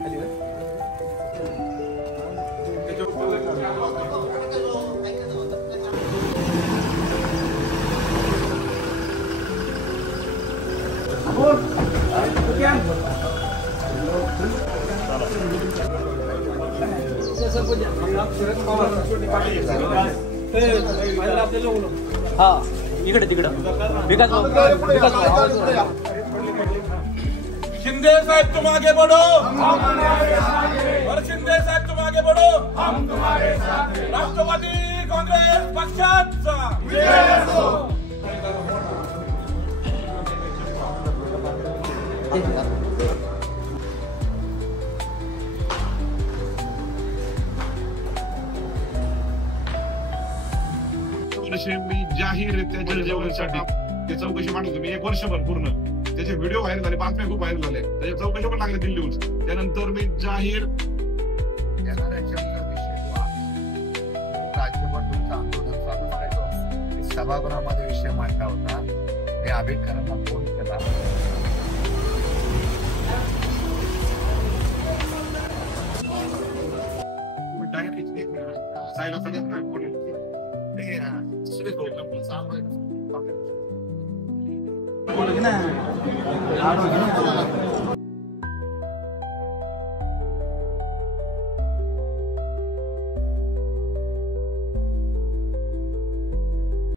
हा इकडे तिकडं विकास शिंदे साहब तुम आगे बढ़ो, और शिंदे साहब तुम आगे बढ़ो, हम तुम्हारे साथ हैं। राष्ट्रवादी काँग्रेस पक्षाचा मी जाहीररित्या जलजीवनसाठी ते चौकशी मांडतो मी 1 वर्षभर पूर्ण त्याचे व्हिडिओ व्हायरल झाले, बातम्या खूप व्हायरल झाले, त्याच्या चौकशी पण लागले दिल्लीहून. त्यानंतर मी जाहीर राज्यभर तुमचं आंदोलन चालू करायचं. सभागृहामध्ये विषय मांडला होता. मी आंबेडकरांना फोन केला. ना